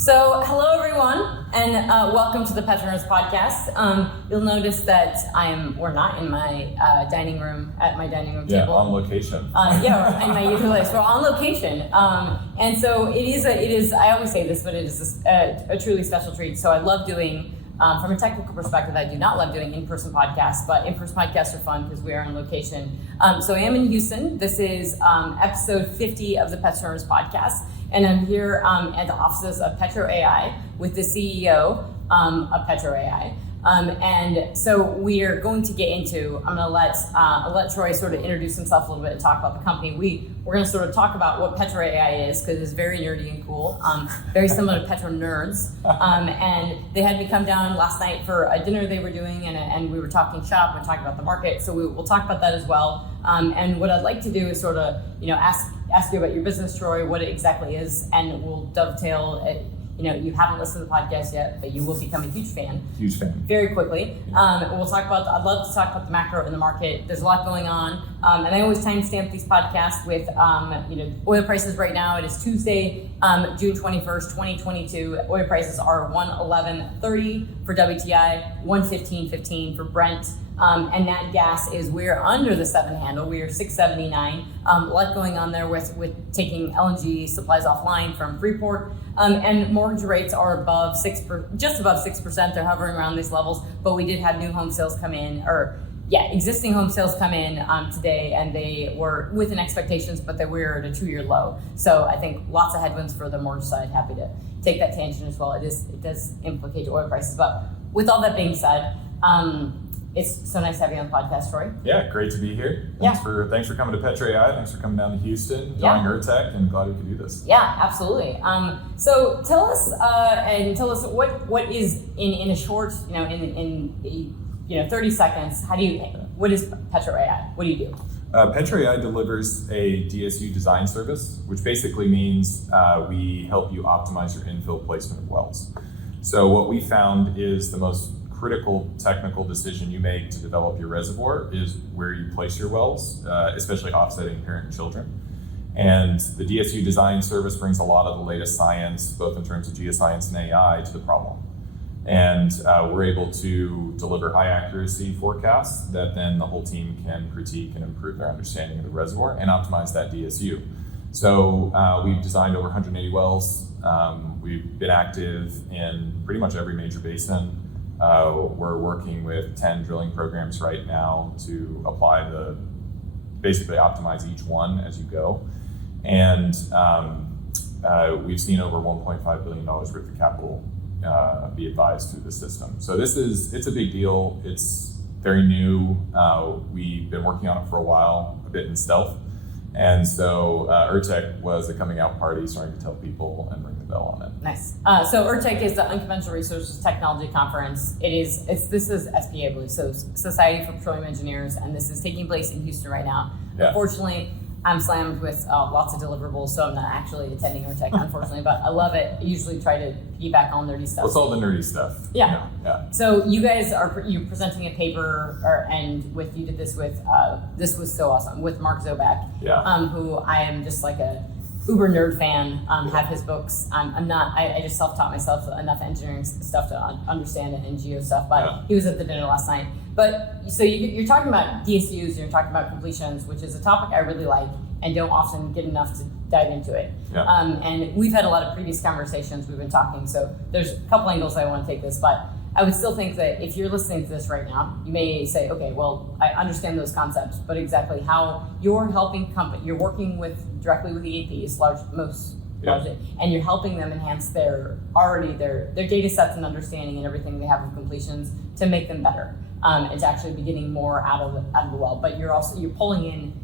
So, hello everyone, and welcome to the Petronerds Podcast. You'll notice that we're not in my dining room at my dining room table. Yeah, on location. We're in my usual place. We're on location, and so it is. I always say this, but it is a truly special treat. So I love doing. From a technical perspective, I do not love doing in-person podcasts, but in-person podcasts are fun because we are on location. So I am in Houston. This is episode 50 of the Petronerds Podcast, and I'm here at the offices of PetroAi with the CEO of PetroAi. And so we are going to get into, I'm going to let Troy sort of introduce himself a little bit and talk about the company. We're going to sort of talk about what PetroAi is, because it's very nerdy and cool, very similar to Petronerds. And they had me come down last night for a dinner they were doing, and we were talking shop and talking about the market. So we'll talk about that as well. And what I'd like to do is sort of, ask you about your business, Troy, what it exactly is, and we'll dovetail it. You haven't listened to the podcast yet, but you will become a huge fan. Huge fan. Very quickly. I'd love to talk about the macro in the market. There's a lot going on. And I always timestamp these podcasts with, oil prices right now. It is Tuesday, June 21st, 2022. Oil prices are $111.30 for WTI, $115.15 for Brent. And nat gas we're under the 7 handle. We are $6.79. A lot going on there with taking LNG supplies offline from Freeport. And mortgage rates are just above 6%. They're hovering around these levels. But we did have new home sales come in, existing home sales come in today, and they were within expectations, but they were at a 2-year low. So I think lots of headwinds for the mortgage side. Happy to take that tangent as well. It does implicate oil prices. But with all that being said, it's so nice to have you on the podcast, Troy. Yeah, great to be here. Thanks for coming to Petro.Ai. Thanks for coming down to Houston, joining UrTech, and glad we could do this. Yeah, absolutely. So tell us what is in a short, in 30 seconds. What is Petro.Ai? What do you do? Petro.Ai delivers a DSU design service, which basically means we help you optimize your infill placement of wells. So what we found is the most critical technical decision you make to develop your reservoir is where you place your wells, especially offsetting parent and children. And the DSU design service brings a lot of the latest science, both in terms of geoscience and AI, to the problem. And we're able to deliver high accuracy forecasts that then the whole team can critique and improve their understanding of the reservoir and optimize that DSU. So we've designed over 180 wells. We've been active in pretty much every major basin. We're working with 10 drilling programs right now to basically optimize each one as you go. And we've seen over $1.5 billion worth of capital be advised through the system. So it's a big deal. It's very new. We've been working on it for a while, a bit in stealth. And so UrTech was a coming out party, starting to tell people and ring the bell on it. Nice. So UrTech is the Unconventional Resources Technology Conference. This is SPA, I believe, so Society for Petroleum Engineers, and this is taking place in Houston right now. Yeah. Unfortunately, I'm slammed with lots of deliverables, so I'm not actually attending UrTech, unfortunately, but I love it. I usually try to piggyback on nerdy stuff. What's all the nerdy stuff? Yeah. So you guys you're presenting a paper, you did this with, this was so awesome, with Mark Zoback, who I am just like a uber nerd fan, have his books. I just self-taught myself enough engineering stuff to understand it and geo stuff, but he was at the dinner last night. But so you're talking about DSUs, you're talking about completions, which is a topic I really like and don't often get enough to dive into it. Yeah. And we've had a lot of previous conversations, we've been talking, so there's a couple angles I want to take this, but I would still think that if you're listening to this right now, you may say, okay, well, I understand those concepts, but exactly how you're helping you're working directly with the APs, largely, and you're helping them enhance their data sets and understanding and everything they have of completions to make them better. And to actually be getting more out of the well. But you're pulling in,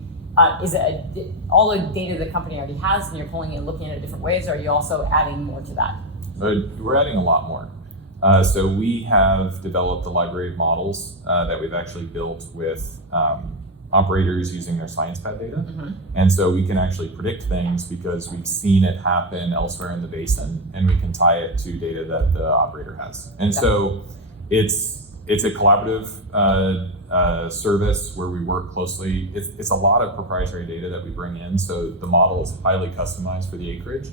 all the data the company already has, and you're pulling in, looking at it different ways, or are you also adding more to that? We're adding a lot more. So we have developed a library of models that we've actually built with operators using their SciencePad data. Mm-hmm. And so we can actually predict things because we've seen it happen elsewhere in the basin, and we can tie it to data that the operator has. And so it's a collaborative service where we work closely. It's a lot of proprietary data that we bring in, so the model is highly customized for the acreage.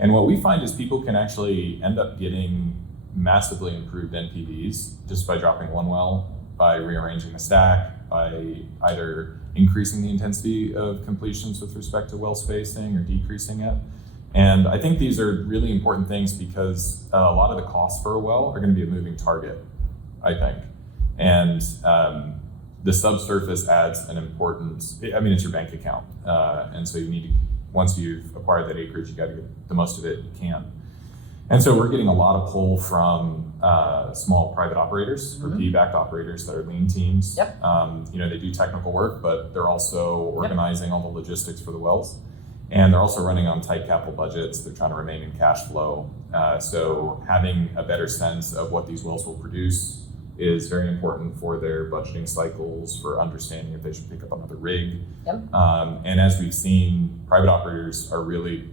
And what we find is people can actually end up getting massively improved NPVs just by dropping one well, by rearranging the stack, by either increasing the intensity of completions with respect to well spacing or decreasing it. And I think these are really important things because a lot of the costs for a well are going to be a moving target, I think. And the subsurface adds an important, it's your bank account. And so you need to, once you've acquired that acreage, you got to get the most of it you can. And so we're getting a lot of pull from small private operators or PE-backed operators that are lean teams. Yep. They do technical work, but they're also organizing all the logistics for the wells. And they're also running on tight capital budgets. They're trying to remain in cash flow. So having a better sense of what these wells will produce is very important for their budgeting cycles, for understanding if they should pick up another rig. Yep. And as we've seen, private operators are really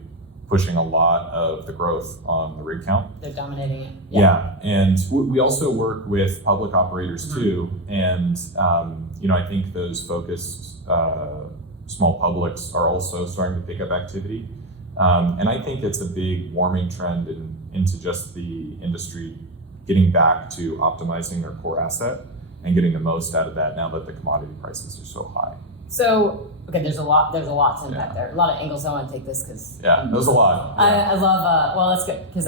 pushing a lot of the growth on the rig count. They're dominating it. Yeah. And we also work with public operators too. And, I think those focused small publics are also starting to pick up activity. And I think it's a big warming trend into just the industry getting back to optimizing their core asset and getting the most out of that now that the commodity prices are so high. So, okay, there's a lot to unpack there. A lot of angles I want to take this because there's a lot. Yeah. I love. That's good because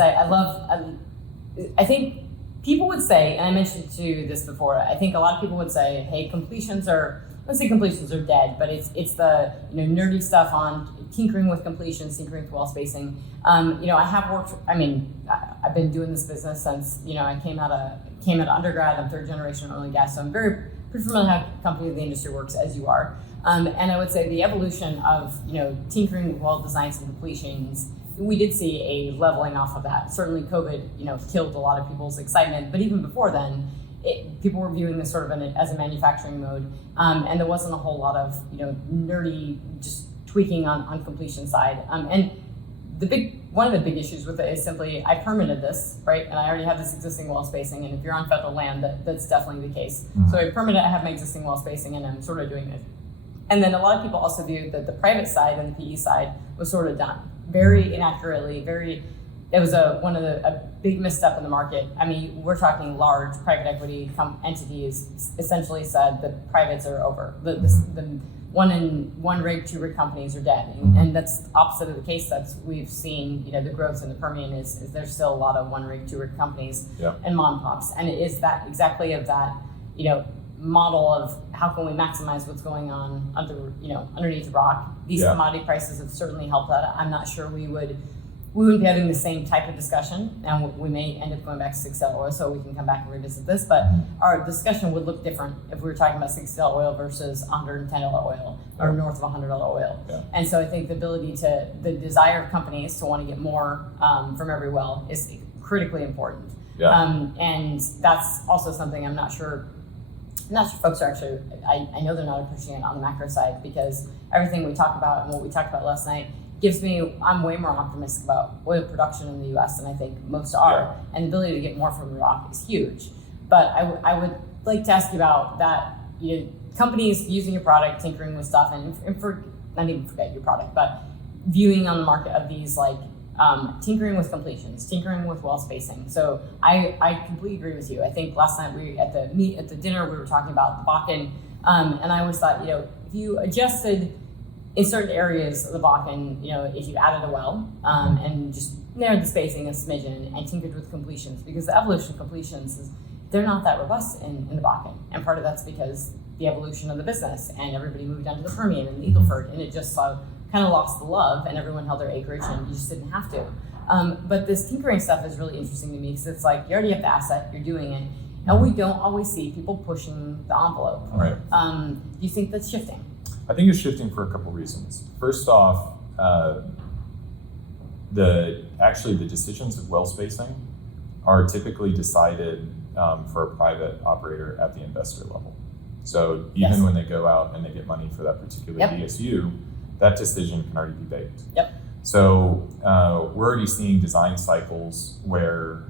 I think people would say, and I mentioned to you this before. I think a lot of people would say, "Hey, completions are dead," but it's the nerdy stuff on tinkering with completions, tinkering with well spacing. I have worked. I've been doing this business since I came out of undergrad. I'm third generation oil and gas, so I'm pretty familiar how the industry works, as you are. And I would say the evolution of tinkering with well designs and completions, we did see a leveling off of that. Certainly, COVID killed a lot of people's excitement, but even before then, people were viewing this sort of as a manufacturing mode, and there wasn't a whole lot of nerdy just tweaking on completion side. And one of the big issues with it is simply I permitted this, right? And I already have this existing well spacing, and if you're on federal land, that's definitely the case. Mm-hmm. So I permitted, I have my existing well spacing, and I'm sort of doing it. And then a lot of people also viewed that the private side and the PE side was sort of done very inaccurately, it was a big misstep in the market. We're talking large private equity entities essentially said that privates are over. The one rig, 2 rig companies are dead. And that's opposite of the case that we've seen, the growth in the Permian is there's still a lot of 1 rig, 2 rig companies and mom and pops. And it is that exactly of that, model of how can we maximize what's going on underneath the rock. These commodity prices have certainly helped that. I'm not sure we wouldn't be having the same type of discussion, and we may end up going back to $6 oil, so we can come back and revisit this, but our discussion would look different if we were talking about $6 oil versus $110 oil or north of $100 oil. Yeah. And so I think the desire of companies to want to get more from every well is critically important. Yeah. And that's also something I'm not sure folks are actually, I know they're not appreciating it on the macro side, because everything we talk about and what we talked about last night I'm way more optimistic about oil production in the US than I think most are. Yeah. And the ability to get more from the rock is huge. But I would like to ask you about that, companies using your product, tinkering with stuff, and not even forget your product, but viewing on the market of these tinkering with completions, tinkering with well spacing. So I completely agree with you. I think last night at the dinner we were talking about the Bakken, and I always thought, if you adjusted in certain areas of the Bakken, if you added a well and just narrowed the spacing a smidgen and tinkered with completions, because the evolution of completions they're not that robust in the Bakken, and part of that's because the evolution of the business and everybody moved down to the Permian and the Eagle Ford, and it just kind of lost the love, and everyone held their acreage, and you just didn't have to. But this tinkering stuff is really interesting to me because it's like you already have the asset, you're doing it, and we don't always see people pushing the envelope. Right. Do you think that's shifting? I think it's shifting for a couple reasons. First off, the decisions of well spacing are typically decided for a private operator at the investor level. So even when they go out and they get money for that particular DSU, that decision can already be baked. Yep. So we're already seeing design cycles where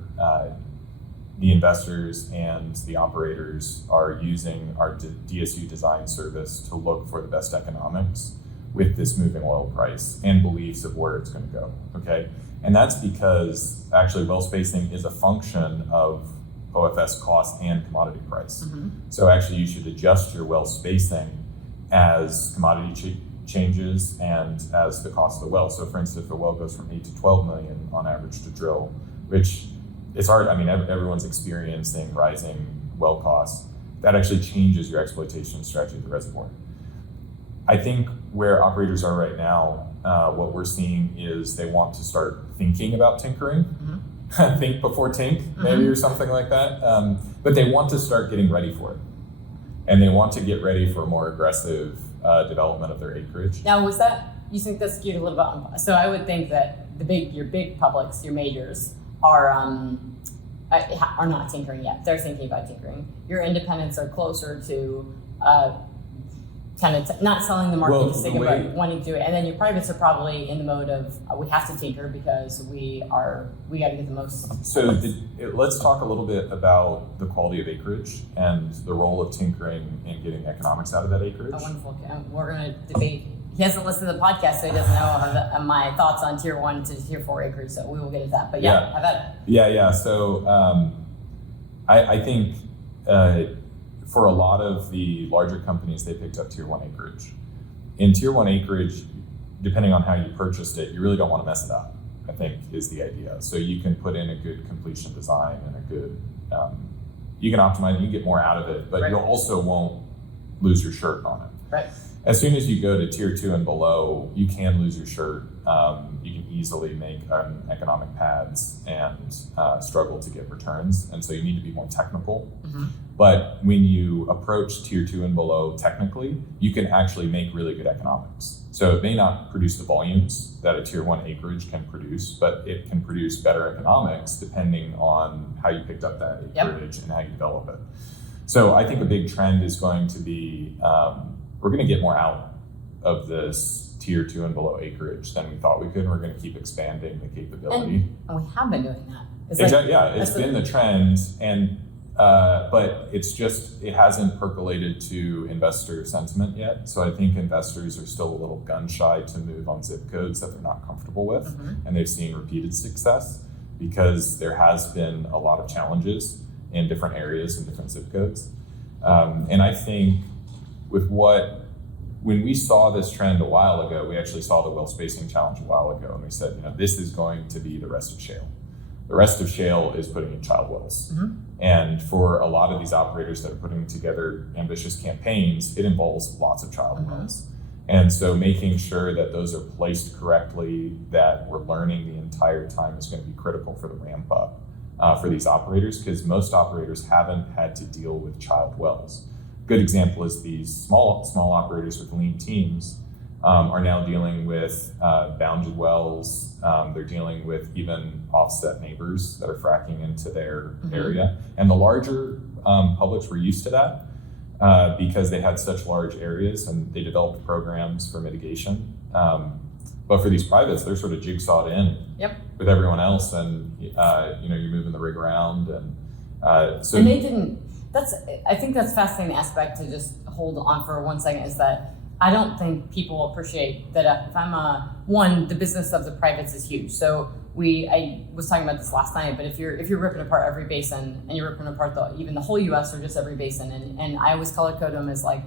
the investors and the operators are using our DSU design service to look for the best economics with this moving oil price and beliefs of where it's going to go. Okay. And that's because actually well spacing is a function of OFS cost and commodity price. So actually you should adjust your well spacing as commodity changes and as the cost of the well. So for instance, if a well goes from 8 to 12 million on average to drill, which it's hard, I mean, everyone's experiencing rising well costs, that actually changes your exploitation strategy of the reservoir. I think where operators are right now, what we're seeing is they want to start thinking about tinkering. Think before tink, maybe, or something like that. But they want to start getting ready for it. And they want to get ready for a more aggressive development of their acreage. Now, you think that's skewed a little bit? So I would think that your big publics, your majors, are not tinkering yet. They're thinking about tinkering. Your independents are closer to kind of not selling the market, just thinking about wanting to do it. And then your privates are probably in the mode of we have to tinker because we got to get the most. So let's talk a little bit about the quality of acreage and the role of tinkering in getting economics out of that acreage. Oh, wonderful. We're going to debate. He hasn't listened to the podcast, so he doesn't know my thoughts on tier 1 to tier 4 acreage. So we will get into that. But have at it. Yeah. So I think for a lot of the larger companies, they picked up tier 1 acreage. In tier 1 acreage, depending on how you purchased it, you really don't want to mess it up, I think is the idea. So you can put in a good completion design and a good, you can optimize it, you get more out of it, but you also won't lose your shirt on it. Right. As soon as you go to tier 2 and below, you can lose your shirt. You can easily make economic pads and struggle to get returns. And so you need to be more technical. But when you approach tier 2 and below technically, you can actually make really good economics. So it may not produce the volumes that a tier 1 acreage can produce, but it can produce better economics depending on how you picked up that acreage and how you develop it. So I think a big trend is going to be, we're going to get more out of this tier 2 and below acreage than we thought we could. And we're going to keep expanding the capability. And we have been doing that. It's been the trend, and but it hasn't percolated to investor sentiment yet. So I think investors are still a little gun shy to move on zip codes that they're not comfortable with, and they've seen repeated success because there has been a lot of challenges in different areas and different zip codes. And I think when we saw this trend a while ago, we actually saw the well spacing challenge a while ago, and we said, this is going to be the rest of shale. The rest of shale is putting in child wells. And for a lot of these operators that are putting together ambitious campaigns, it involves lots of child wells. And so making sure that those are placed correctly, that we're learning the entire time is going to be critical for the ramp up for these operators, because most operators haven't had to deal with child wells. Good example is these small operators with lean teams are now dealing with bounded wells. They're dealing with even offset neighbors that are fracking into their area. And the larger publics were used to that because they had such large areas and they developed programs for mitigation. But for these privates, they're sort of jigsawed in with everyone else, and you're moving the rig around, and so. And they didn't. I think that's a fascinating aspect to just hold on for 1 second, is that I don't think people appreciate that if I'm the business of the privates is huge. So I was talking about this last night, but if you're ripping apart every basin and you're ripping apart even the whole US or just every basin, and I always color code them as like,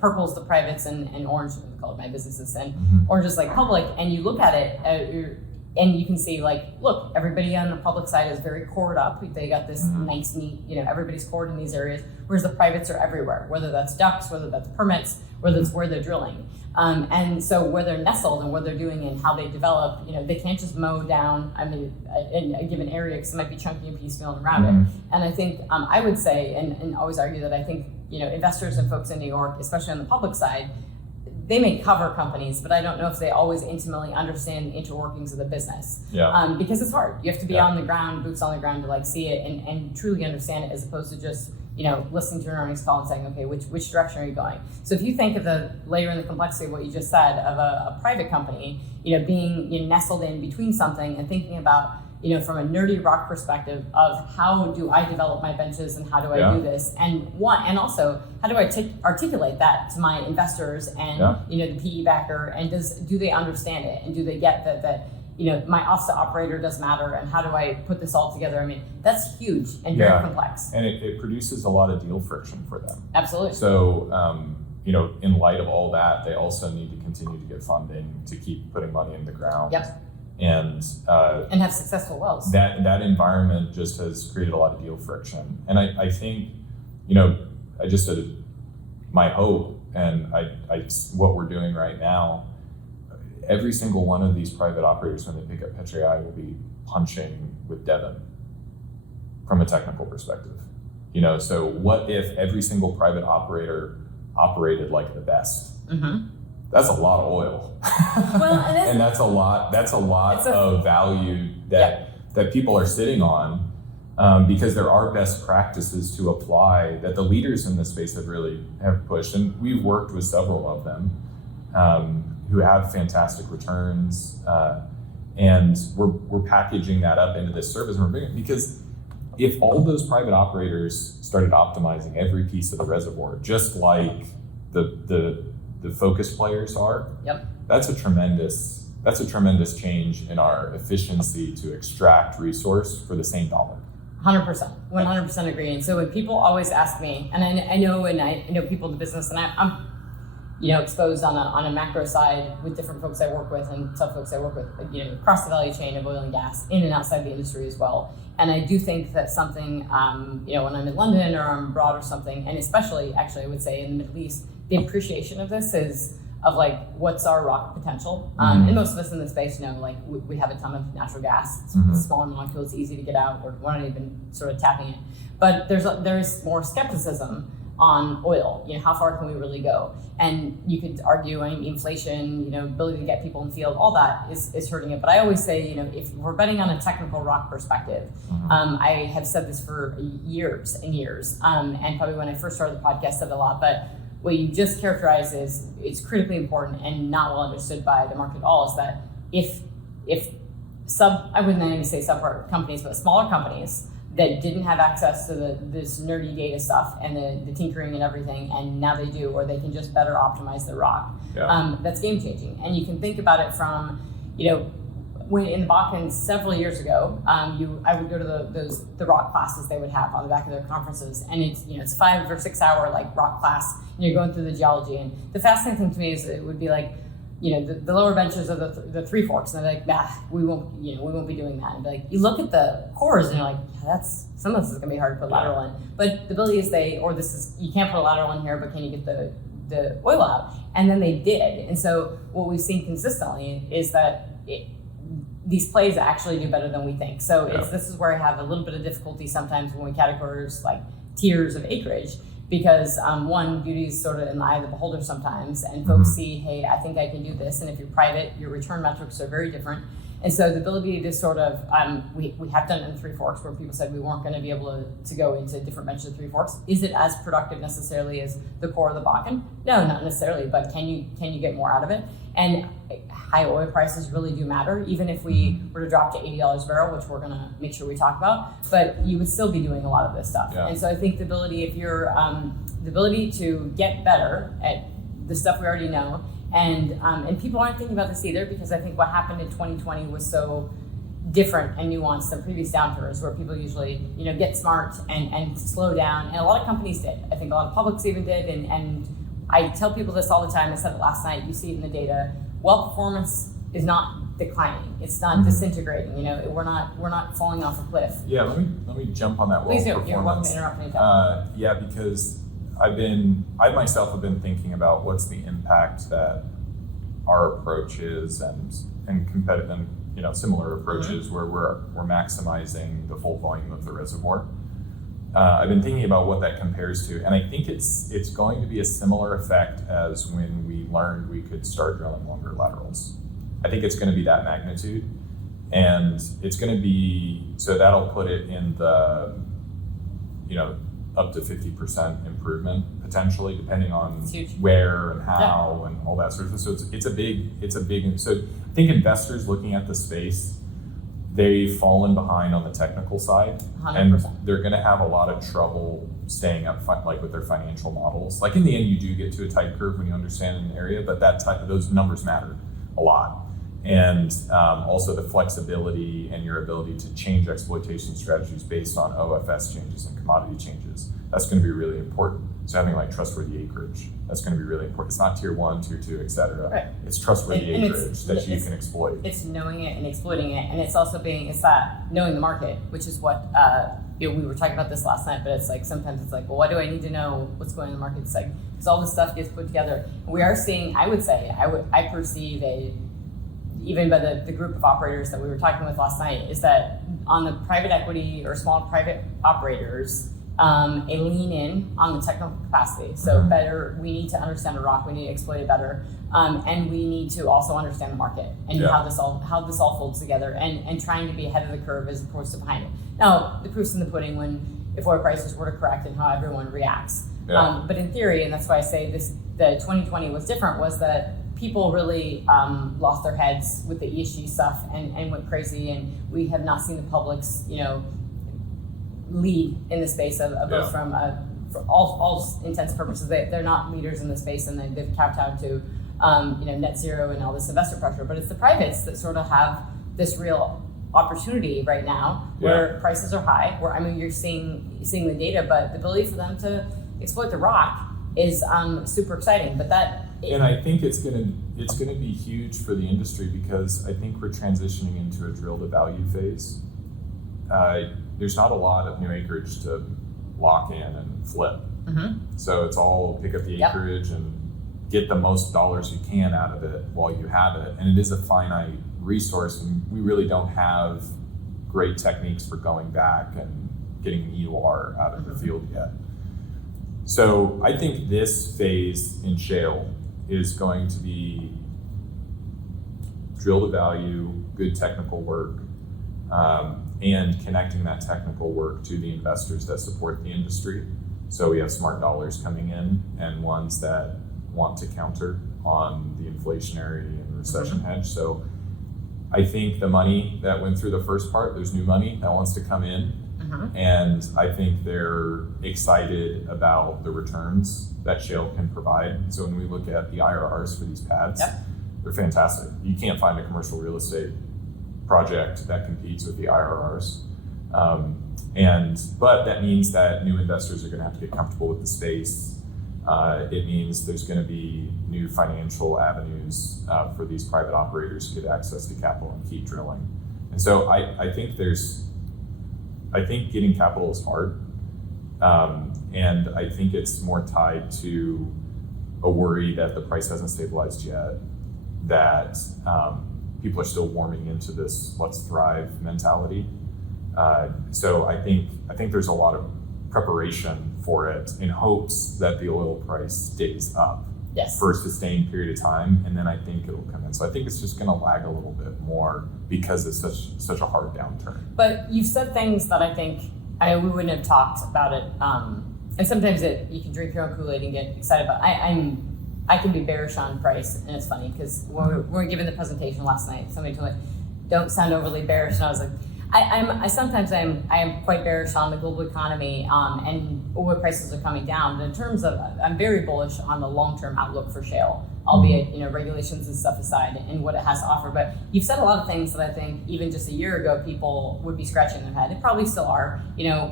purple's the privates and orange, I call it my businesses, and orange is like public, and you look at it, and you can see, look, everybody on the public side is very cored up. They got this nice, neat, everybody's cored in these areas, whereas the privates are everywhere, whether that's ducts, whether that's permits, whether it's where they're drilling. And so where they're nestled and what they're doing and how they develop, they can't just mow down, in a given area, because it might be chunky and piecemeal around it. And I think, I would say, and always argue that I think, investors and folks in New York, especially on the public side, they may cover companies, but I don't know if they always intimately understand the interworkings of the business. Because it's hard. You have to be on the ground, boots on the ground to see it and truly understand it, as opposed to just, listening to an earnings call and saying, okay, which direction are you going? So if you think of the layer and the complexity of what you just said of a private company, being nestled in between something and thinking about, from a nerdy rock perspective of how do I develop my benches and how do I do this, and also how do I articulate that to my investors and the PE backer, and do they understand it, and do they get that my OSTA operator does matter, and how do I put this all together? I mean, that's huge and very complex. And it produces a lot of deal friction for them. Absolutely. So, in light of all that, they also need to continue to get funding to keep putting money in the ground. Yep. And have successful wells. That environment just has created a lot of deal friction. And I think, I just said my hope, and what we're doing right now, every single one of these private operators, when they pick up PetroAi, will be punching with Devon from a technical perspective. So what if every single private operator operated like the best? Mm-hmm. That's a lot of oil. Well, and that's a lot of value that people are sitting on, because there are best practices to apply that the leaders in this space have pushed. And we've worked with several of them who have fantastic returns. And we're packaging that up into this service. And we're bringing, because if all those private operators started optimizing every piece of the reservoir, just like the focus players are, that's a tremendous change in our efficiency to extract resource for the same dollar. 100% agree. And so when people always ask me, and I know people in the business, and I'm exposed on a macro side with different folks I work with and some folks I work with, across the value chain of oil and gas, in and outside the industry as well. And I do think that something, when I'm in London or I'm abroad or something, and especially actually I would say in the Middle East, the appreciation of this is of what's our rock potential. And most of us in the space know, we have a ton of natural gas. It's a smaller molecule, it's easy to get out. We're not even sort of tapping it. But there's more skepticism on oil. How far can we really go? And you could argue, inflation, ability to get people in the field, all that is hurting it. But I always say, if we're betting on a technical rock perspective, I have said this for years and years, and probably when I first started the podcast said it a lot, but what you just characterized is it's critically important and not well understood by the market at all, is that if I wouldn't even say subpart companies, but smaller companies that didn't have access to this nerdy data stuff and the tinkering and everything, and now they do, or they can just better optimize their rock. That's game changing. And you can think about it from, when in the Bakken several years ago, I would go to the rock classes they would have on the back of their conferences, and it's 5 or 6 hour rock class, and you're going through the geology. And the fascinating thing to me is it would be the lower benches of the Three Forks, and they're like, nah, we won't be doing that. And be you look at the cores, and you're like, some of this is gonna be hard to put lateral in. But the ability is you can't put a lateral in here, but can you get the oil out? And then they did. And so what we've seen consistently is that these plays actually do better than we think. So this is where I have a little bit of difficulty sometimes when we categorize tiers of acreage, because one, beauty is sort of in the eye of the beholder sometimes, and folks see, hey, I think I can do this, and if you're private, your return metrics are very different. And so the ability to sort of, we have done it in Three Forks where people said we weren't going to be able to go into different benches of Three Forks. Is it as productive necessarily as the core of the Bakken? No, not necessarily, but can you get more out of it? And high oil prices really do matter, even if we were to drop to $80 a barrel, which we're going to make sure we talk about, but you would still be doing a lot of this stuff. And so I think the ability to get better at the stuff we already know, and people aren't thinking about this either, because I think what happened in 2020 was so different and nuanced than previous downturns, where people usually get smart and slow down, and a lot of companies did. I think a lot of publics even did, and I tell people this all the time. I said it last night. You see it in the data. Well performance is not declining. It's not disintegrating. We're not falling off a cliff. Yeah, let me jump on that. Please do. Performance. You're welcome to interrupt anytime. Because I myself have been thinking about what's the impact that our approach is, and competitive, and similar approaches where we're maximizing the full volume of the reservoir. I've been thinking about what that compares to, and I think it's going to be a similar effect as when we learned we could start drilling longer laterals. I think it's going to be that magnitude, and it's going to be, so that'll put it in the, up to 50% improvement potentially, depending on where and how and all that sort of thing. So it's a big, so I think investors looking at the space, they've fallen behind on the technical side, 100%. And they're going to have a lot of trouble staying up with their financial models. In the end, you do get to a tight curve when you understand an area, but those numbers matter a lot. And also the flexibility and your ability to change exploitation strategies based on OFS changes and commodity changes. That's going to be really important. So having like trustworthy acreage, that's going to be really important. It's not tier 1, tier 2, et cetera. Right. It's trustworthy acreage that you can exploit. It's knowing it and exploiting it. And it's also it's that knowing the market, which is what, we were talking about this last night, but it's like, sometimes it's like, well, why do I need to know what's going on in the market? It's like, because all this stuff gets put together. We are seeing, I would say, I perceive even by the group of operators that we were talking with last night, is that on the private equity or small private operators, a lean in on the technical capacity. So better, we need to understand the rock, we need to exploit it better, and we need to also understand the market and how this all folds together, and trying to be ahead of the curve as opposed to behind it. Now, the proof's in the pudding if oil prices were to correct and how everyone reacts. But in theory, and that's why I say the 2020 was different, was that people really lost their heads with the ESG stuff and went crazy, and we have not seen the public's, lead in the space of both from for all intents and purposes. They're not leaders in the space, and they've capped out to net zero and all this investor pressure. But it's the privates that sort of have this real opportunity right now, where prices are high. Where you're seeing the data, but the ability for them to exploit the rock is super exciting. But and I think it's gonna be huge for the industry, because I think we're transitioning into a drill to value phase. There's not a lot of new acreage to lock in and flip. So it's all pick up the acreage and get the most dollars you can out of it while you have it. And it is a finite resource, and we really don't have great techniques for going back and getting an EOR out of the field yet. So I think this phase in shale is going to be drill to value, good technical work, and connecting that technical work to the investors that support the industry. So we have smart dollars coming in and ones that want to counter on the inflationary and recession hedge. So I think the money that went through the first part, there's new money that wants to come in. And I think they're excited about the returns that shale can provide. So when we look at the IRRs for these pads, they're fantastic. You can't find a commercial real estate project that competes with the IRRs. But that means that new investors are going to have to get comfortable with the space. It means there's going to be new financial avenues for these private operators to get access to capital and keep drilling. And so I think getting capital is hard. And I think it's more tied to a worry that the price hasn't stabilized yet, that people are still warming into this "let's thrive" mentality. So I think there's a lot of preparation for it in hopes that the oil price stays up for a sustained period of time, and then I think it'll come in. So I think it's just going to lag a little bit more because it's such a hard downturn. But you've said things that I think we wouldn't have talked about it. And sometimes you can drink your own Kool-Aid and get excited about it. I can be bearish on price, and it's funny because when we were given the presentation last night, somebody told me, "Don't sound overly bearish," and I was like, I am quite bearish on the global economy, and oil prices are coming down. But in terms of, I'm very bullish on the long-term outlook for shale, albeit regulations and stuff aside, and what it has to offer. But you've said a lot of things that I think even just a year ago people would be scratching their head. They probably still are.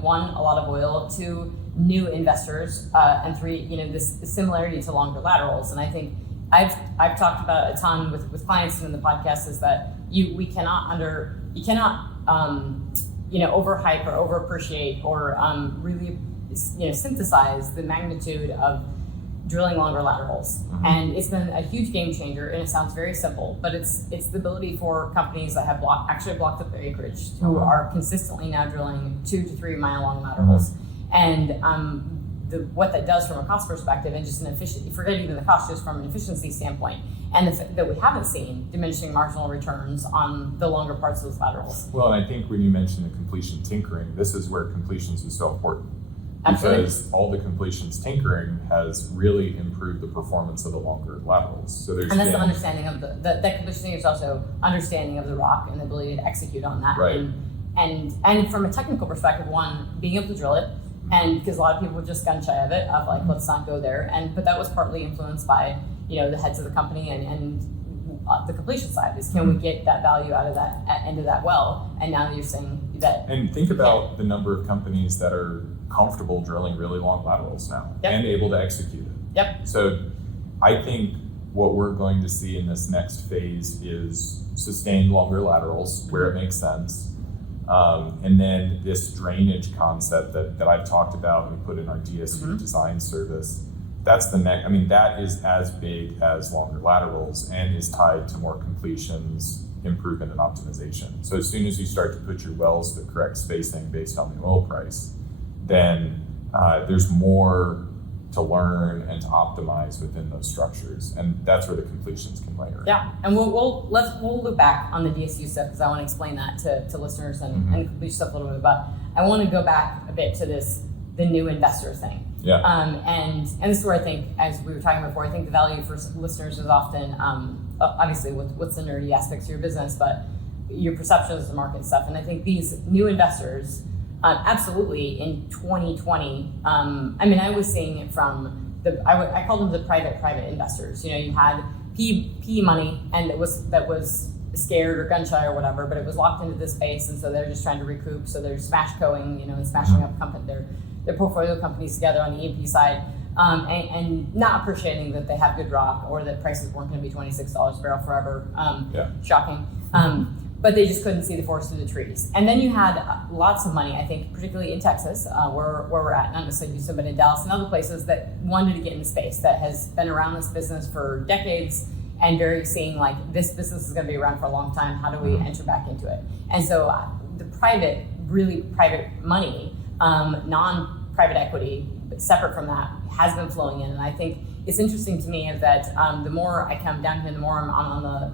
One, a lot of oil. Two, new investors, and three, this similarity to longer laterals. And I think I've talked about a ton with clients in the podcast is that you cannot overhype or overappreciate or really synthesize the magnitude of drilling longer laterals. And it's been a huge game changer, and it sounds very simple, but it's the ability for companies that have actually blocked up their acreage who are consistently now drilling 2 to 3 mile long laterals. And what that does from a cost perspective, and just an efficiency, forget even the cost, just from an efficiency standpoint, and that we haven't seen diminishing marginal returns on the longer parts of those laterals. Well, and I think when you mentioned the completion tinkering, this is where completions is so important. Absolutely. Because all the completions tinkering has really improved the performance of the longer laterals. So and that's the understanding of that completion is also understanding of the rock and the ability to execute on that. Right. And from a technical perspective, one, being able to drill it, and because a lot of people were just gun shy of it, of like, let's not go there. But that was partly influenced by the heads of the company and the completion side is, can we get that value out of that end of that well? And now you're saying that. And think about the number of companies that are comfortable drilling really long laterals now and able to execute it. Yep. So I think what we're going to see in this next phase is sustained longer laterals where it makes sense. And then this drainage concept that I've talked about and we put in our DSU design service, that's the next, that is as big as longer laterals and is tied to more completions, improvement, and optimization. So as soon as you start to put your wells the correct spacing based on the oil price, then there's more to learn and to optimize within those structures, and that's where the completions can layer in. Yeah, and we'll look back on the DSU stuff because I want to explain that to listeners and the completion stuff a little bit. But I want to go back a bit to the new investor thing. Yeah. And this is where I think, as we were talking before, I think the value for listeners is often obviously what's the nerdy aspects of your business, but your perceptions of the market and stuff. And I think these new investors. Absolutely, in 2020, I was seeing it from I called them the private investors. You had PE money, and that was scared or gun shy or whatever, but it was locked into this space, and so they're just trying to recoup. So they're smash coing, and smashing up their portfolio companies together on the E&P side, and not appreciating that they have good rock or that prices weren't going to be $26 a barrel forever. Shocking. But they just couldn't see the forest through the trees. And then you had lots of money, I think, particularly in Texas, where we're at, not necessarily Houston, but in Dallas and other places that wanted to get in the space, that has been around this business for decades and very seeing like this business is going to be around for a long time. How do we enter back into it? And so the really private money, non-private equity, but separate from that, has been flowing in. And I think it's interesting to me is that the more I come down here, the more I'm on the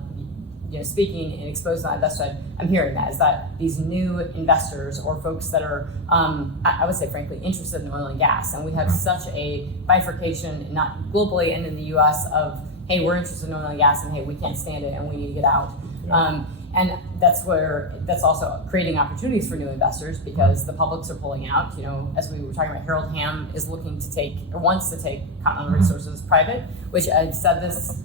speaking and exposed on that side, I'm hearing that is that these new investors or folks that are, I would say, frankly, interested in oil and gas, and we have such a bifurcation, not globally and in the U.S. of, hey, we're interested in oil and gas, and hey, we can't stand it, and we need to get out. Yeah. And that's also creating opportunities for new investors because the publics are pulling out. As we were talking about, Harold Hamm is wants to take Continental Resources private, which I've said this,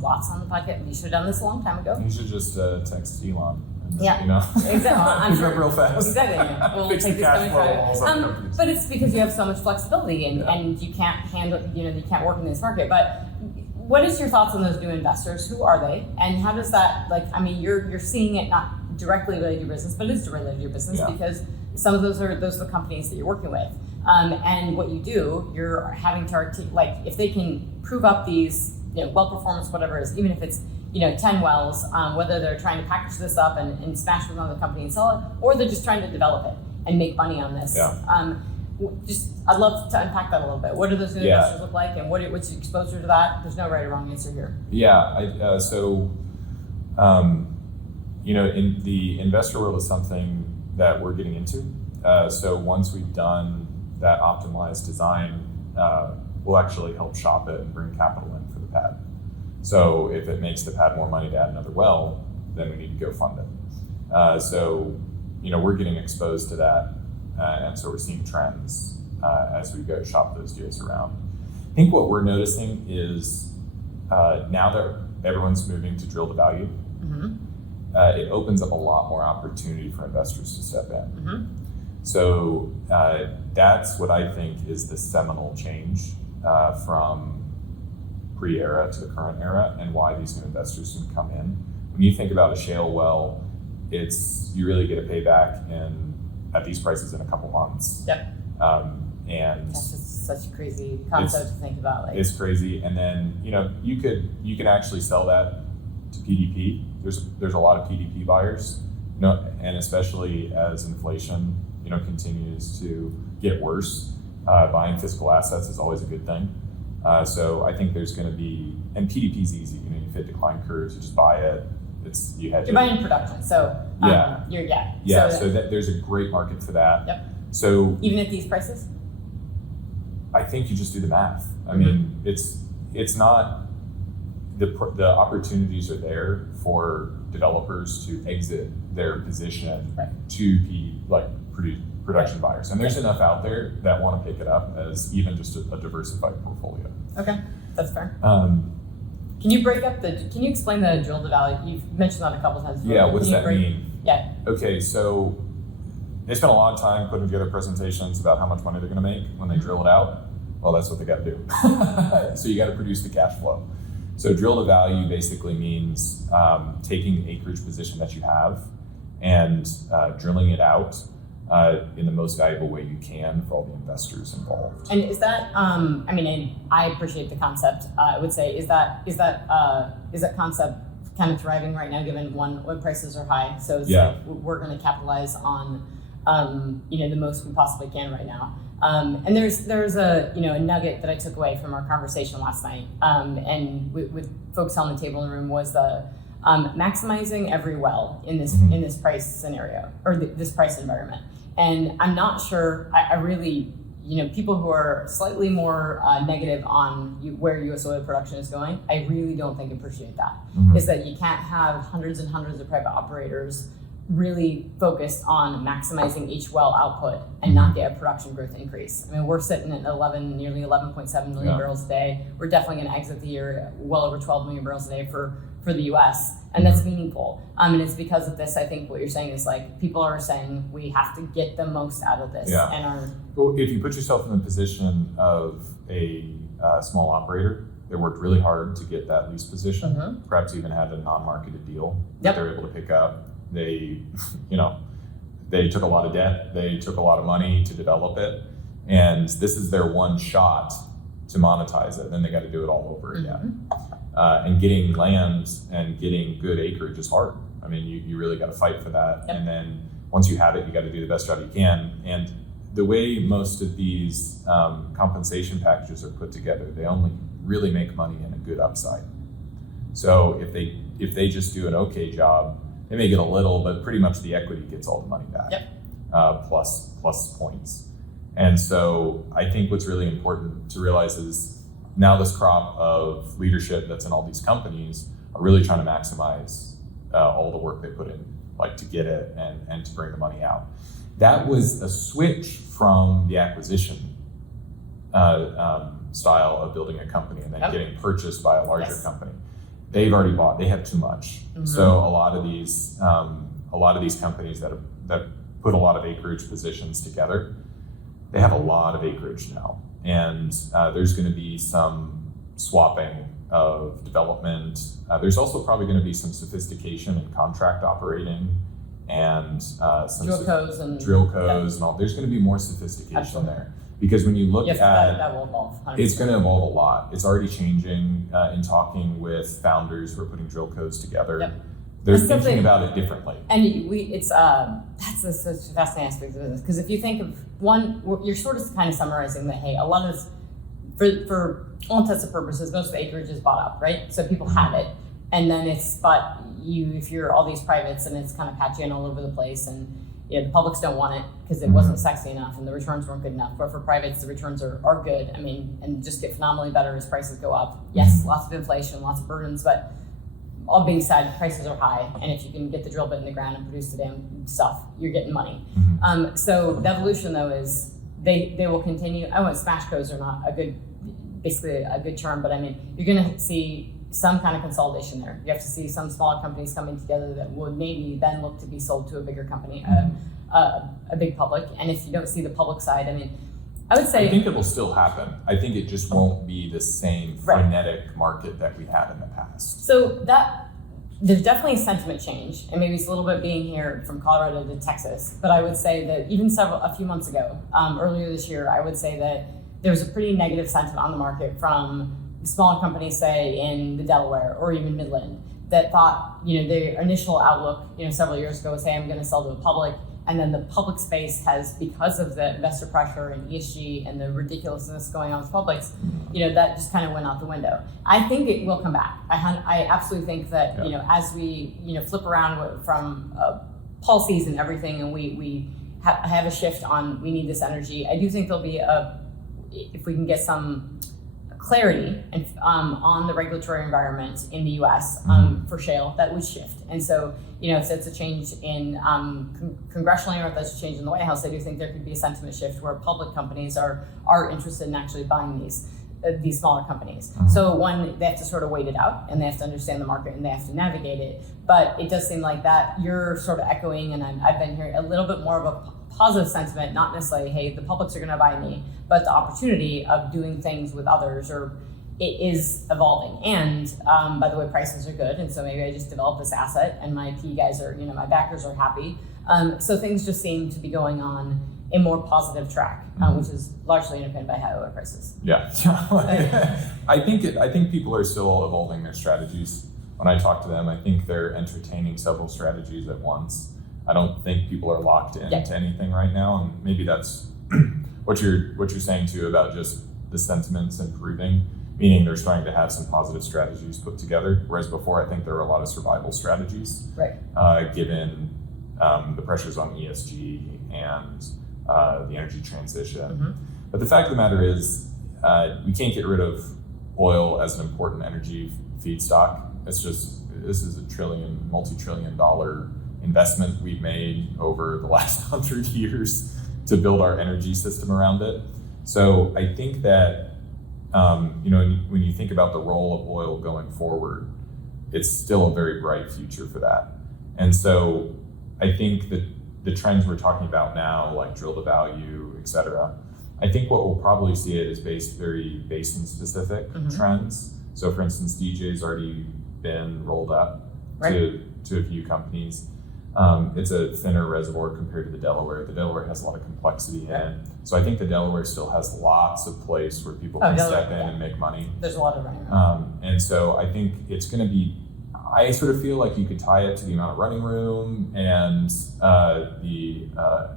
lots on the podcast. We should have done this a long time ago. You should just text Elon. Exactly. I'm sure. real fast. Exactly. We'll fix take the cash flow walls on companies. But it's because you have so much flexibility and you can't handle, you can't work in this market. But what is your thoughts on those new investors? Who are they? And how does that, you're seeing it not directly related to your business, but it is related to your business because some of those are the companies that you're working with. And what you do, you're having to articulate, if they can prove up these, well performance, whatever it is, even if it's, 10 wells, whether they're trying to package this up and smash with another company and sell it, or they're just trying to develop it and make money on this. Yeah. I'd love to unpack that a little bit. What do those new investors look like, and what's your exposure to that? There's no right or wrong answer here. Yeah, in the investor world is something that we're getting into. So once we've done that optimized design, we'll actually help shop it and bring capital in for the pad. So if it makes the pad more money to add another well, then we need to go fund it. We're getting exposed to that. And so we're seeing trends as we go shop those deals around. I think what we're noticing is now that everyone's moving to drill to value, it opens up a lot more opportunity for investors to step in. So that's what I think is the seminal change from pre-era to the current era, and why these new investors can come in. When you think about a shale well, you really get a payback at these prices in a couple months. Yep. And that's just such a crazy concept to think about. It's crazy. And then, you can actually sell that to PDP. There's a lot of PDP buyers, and especially as inflation, continues to get worse, buying physical assets is always a good thing. So I think there's going to be, and PDP's easy. You fit decline curves, you just buy it. You're buying production, so so there's a great market for that. Yep. So even at these prices, I think you just do the math. I mean, it's not the opportunities are there for developers to exit their position to be production buyers, and there's enough out there that want to pick it up as even just a diversified portfolio. Okay, that's fair. Can you explain the drill to value? You've mentioned that a couple of times. Yeah, what does that mean? Yeah. Okay, so they spent a lot of time putting together presentations about how much money they're going to make when they drill it out. Well, that's what they got to do. So you got to produce the cash flow. So drill to value basically means taking the acreage position that you have and drilling it out in the most valuable way you can for all the investors involved. And is that, and I appreciate the concept. I would say, is that concept kind of thriving right now, given oil prices are high? So it's like we're going to capitalize on, the most we possibly can right now. And there's a nugget that I took away from our conversation last night, and with folks on the table in the room was the maximizing every well in this price scenario or this price environment. And I'm not sure. I really, people who are slightly more negative on where U.S. oil production is going, I really don't think appreciate that. Is that you can't have hundreds and hundreds of private operators really focused on maximizing each well output and not get a production growth increase. I mean, we're sitting at nearly 11.7 million barrels a day. We're definitely going to exit the year well over 12 million barrels a day for the U.S. And that's meaningful. And it's because of this. I think what you're saying is like people are saying we have to get the most out of this. Yeah. Well, if you put yourself in the position of a small operator that worked really hard to get that lease position, perhaps even had a non-marketed deal that they're able to pick up. They took a lot of debt, they took a lot of money to develop it, and this is their one shot to monetize it. Then they got to do it all over again. And getting land and getting good acreage is hard. I mean, you really got to fight for that. And then once you have it, you got to do the best job you can. And the way most of these compensation packages are put together, they only really make money in a good upside. So if they just do an okay job, they may get a little, but pretty much the equity gets all the money back, plus points. And so I think what's really important to realize is now this crop of leadership that's in all these companies are really trying to maximize all the work they put in, like to get it and to bring the money out. That was a switch from the acquisition style of building a company and then getting purchased by a larger company. They've already bought. They have too much. So a lot of these companies that put a lot of acreage positions together, they have a lot of acreage now, and there's going to be some swapping of development. There's also probably going to be some sophistication in contract operating and some drill codes and all. There's going to be more sophistication there. Because when you look at that will evolve. 100%. It's going to evolve a lot. It's already changing. In talking with founders who are putting drill codes together, they're thinking about it differently. And that's such a fascinating aspect of business. Because if you think of one, you're sort of kind of summarizing that hey, a lot of this, for all intents and purposes, most of the acreage is bought up, right? So people have it, and then if you're all these privates, and it's kind of patchy and all over the place, and the publics don't want it because it wasn't sexy enough and the returns weren't good enough. But for privates, the returns are good. I mean, and just get phenomenally better as prices go up. Yes, lots of inflation, lots of burdens, but all being said, prices are high. And if you can get the drill bit in the ground and produce the damn stuff, you're getting money. So the evolution though is they will continue. Smash codes are not basically a good term, but I mean, you're going to see some kind of consolidation there. You have to see some smaller companies coming together that would maybe then look to be sold to a bigger company, a big public. And if you don't see the public side, I mean, I would say... I think it will still happen. I think it just won't be the same frenetic market that we had in the past. So there's definitely a sentiment change, and maybe it's a little bit being here from Colorado to Texas, but I would say that even a few months ago, earlier this year, I would say that there was a pretty negative sentiment on the market from smaller companies, say in the Delaware or even Midland, that thought, their initial outlook, several years ago was, hey, I'm going to sell to a public. And then the public space has, because of the investor pressure and ESG and the ridiculousness going on with publics, that just kind of went out the window. I think it will come back. I absolutely think that, as we, flip around from policies and everything, and we have a shift on, we need this energy. I do think there'll be if we can get some clarity and on the regulatory environment in the U.S. For shale, that would shift. And so, if that's a change in congressionally, or if that's a change in the White House, I do think there could be a sentiment shift where public companies are interested in actually buying these. these smaller companies. So one, they have to sort of wait it out, and they have to understand the market, and they have to navigate it. But it does seem like that you're sort of echoing, and I've been hearing a little bit more of a positive sentiment, not necessarily, hey, the publics are going to buy me, but the opportunity of doing things with others, or it is evolving. And by the way, prices are good, and so maybe I just developed this asset, and my PE guys are, my backers are happy. So things just seem to be going on a more positive track, which is largely underpinned by high oil prices. Yeah, I think people are still evolving their strategies. When I talk to them, I think they're entertaining several strategies at once. I don't think people are locked into anything right now, and maybe that's what you're saying too about just the sentiments improving, meaning they're starting to have some positive strategies put together. Whereas before, I think there were a lot of survival strategies, given the pressures on ESG and the energy transition. But the fact of the matter is, we can't get rid of oil as an important energy feedstock. This is a multi-trillion dollar investment we've made over the last 100 years to build our energy system around it. So I think that, when you think about the role of oil going forward, it's still a very bright future for that. And so I think that the trends we're talking about now, like drill to value, et cetera, I think what we'll probably see it is very basin specific trends. So for instance, DJ's already been rolled up to a few companies. It's a thinner reservoir compared to the Delaware. The Delaware has a lot of complexity in it. So I think the Delaware still has lots of place where people can step in and make money. There's a lot of running room. And so I think it's going to be, I sort of feel like you could tie it to the amount of running room and the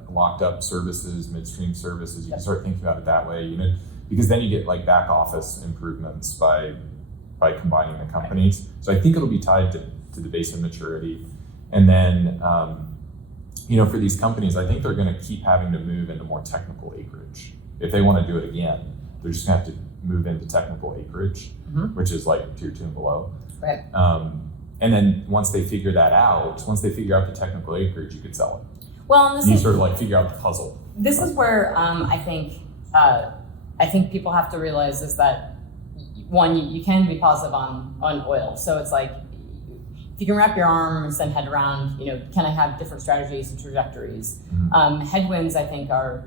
locked up services, midstream services. You can start thinking about it that way, because then you get like back office improvements by combining the companies. So I think it'll be tied to the basin maturity. And then, for these companies, I think they're going to keep having to move into more technical acreage. If they want to do it again, they're just going to have to move into technical acreage, which is like tier 2 and below. Right. And then once they figure that out, once they figure out the technical acreage, you could sell it. Well, and you sort of like figure out the puzzle. This is where I think people have to realize is that one, you can be positive on oil. So it's like, if you can wrap your arms and head around, can I have different strategies and trajectories? Headwinds, I think, are,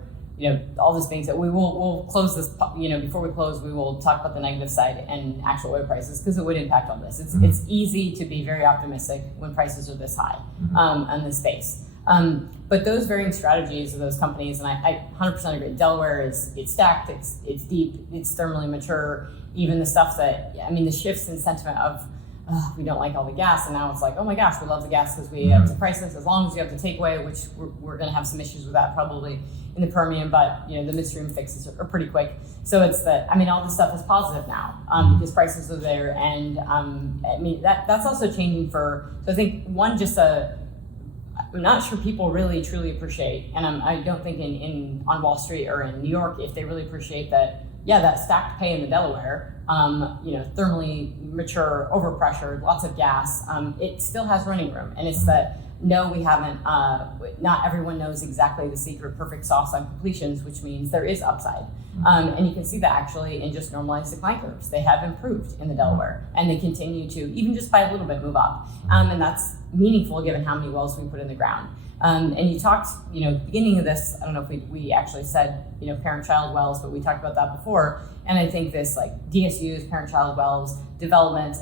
all these things that we'll close this, before we close, we will talk about the negative side and actual oil prices, because it would impact on this. It's easy to be very optimistic when prices are this high on this space. But those varying strategies of those companies, and I 100% agree, Delaware it's stacked, it's deep, it's thermally mature. Even the stuff that, the shifts in sentiment of, we don't like all the gas, and now it's like, oh my gosh, we love the gas because we have to price this as long as you have the takeaway, which we're going to have some issues with that probably in the Permian, but the midstream fixes are pretty quick. So it's that, all this stuff is positive now because prices are there, and that's also changing so I think one, I'm not sure people really truly appreciate, and I don't think on Wall Street or in New York, if they really appreciate that. Yeah, that stacked pay in the Delaware, thermally mature, overpressured, lots of gas, it still has running room. And it's that, no, we haven't, not everyone knows exactly the secret perfect sauce on completions, which means there is upside. And you can see that actually in just normalized decline curves. They have improved in the Delaware, and they continue to, even just by a little bit, move up. And that's meaningful given how many wells we put in the ground. And you talked, beginning of this, I don't know if we actually said, parent-child wells, but we talked about that before. And I think this, like DSUs, parent-child wells, development,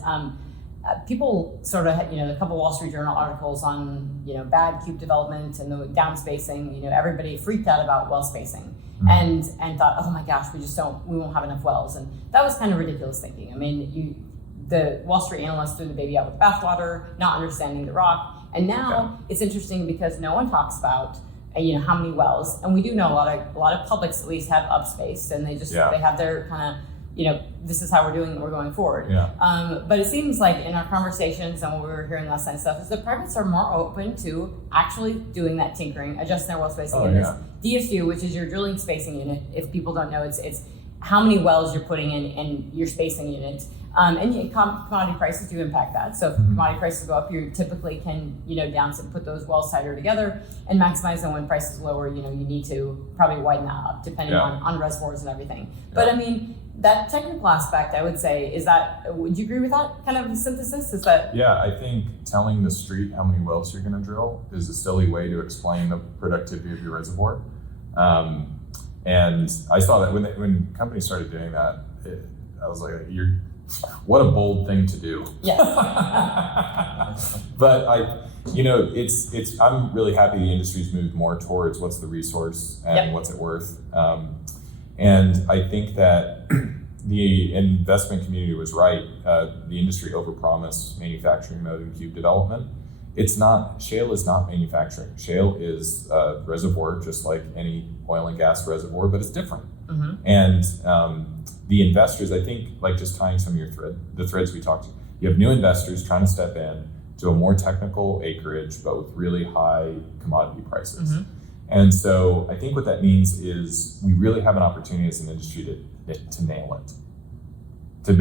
people sort of, a couple Wall Street Journal articles on, bad cube development and the down spacing, everybody freaked out about well spacing and thought, oh my gosh, we won't have enough wells. And that was kind of ridiculous thinking. The Wall Street analysts threw the baby out with bathwater, not understanding the rock. And now it's interesting because no one talks about how many wells, and we do know a lot of publics at least have upspaced, and they have their kind of this is how we're doing it, we're going forward. But it seems like in our conversations and what we were hearing last night and stuff is the privates are more open to actually doing that tinkering, adjusting their well spacing units. DSU, which is your drilling spacing unit, if people don't know, it's how many wells you're putting in your spacing unit. And commodity prices do impact that. So if commodity prices go up, you typically can, put those wells tighter together and maximize them. When prices lower, you need to probably widen that up depending on reservoirs and everything. But that technical aspect, I would say, would you agree with that kind of synthesis? Is that? Yeah, I think telling the street how many wells you're going to drill is a silly way to explain the productivity of your reservoir. And I saw that when companies started doing that, I was like, what a bold thing to do. Yes. But I'm really happy the industry's moved more towards what's the resource and what's it worth. And I think that the investment community was right. The industry overpromised manufacturing mode and cube development. Shale is not manufacturing. Shale is a reservoir, just like any oil and gas reservoir, but it's different. Mm-hmm. And the investors, I think, like just tying some of the threads we talked to, you have new investors trying to step in to a more technical acreage, but with really high commodity prices. Mm-hmm. And so I think what that means is we really have an opportunity as an industry to nail it, to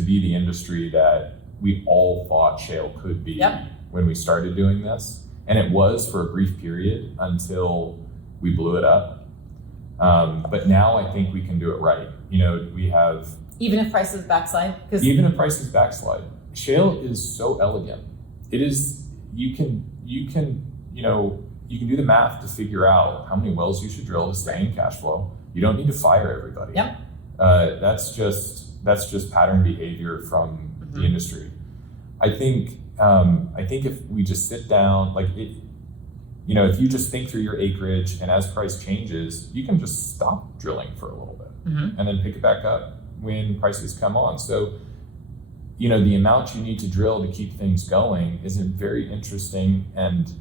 be the industry that we all thought shale could be when we started doing this. And it was for a brief period until we blew it up. But now I think we can do it right. We have... Even if prices backslide? Even if prices backslide. Shale is so elegant. It is, you can do the math to figure out how many wells you should drill to stay in cash flow. You don't need to fire everybody. Yep. That's just pattern behavior from the industry. I think if we just sit down, if you just think through your acreage and as price changes, you can just stop drilling for a little bit and then pick it back up when prices come on. So, the amount you need to drill to keep things going is a very interesting and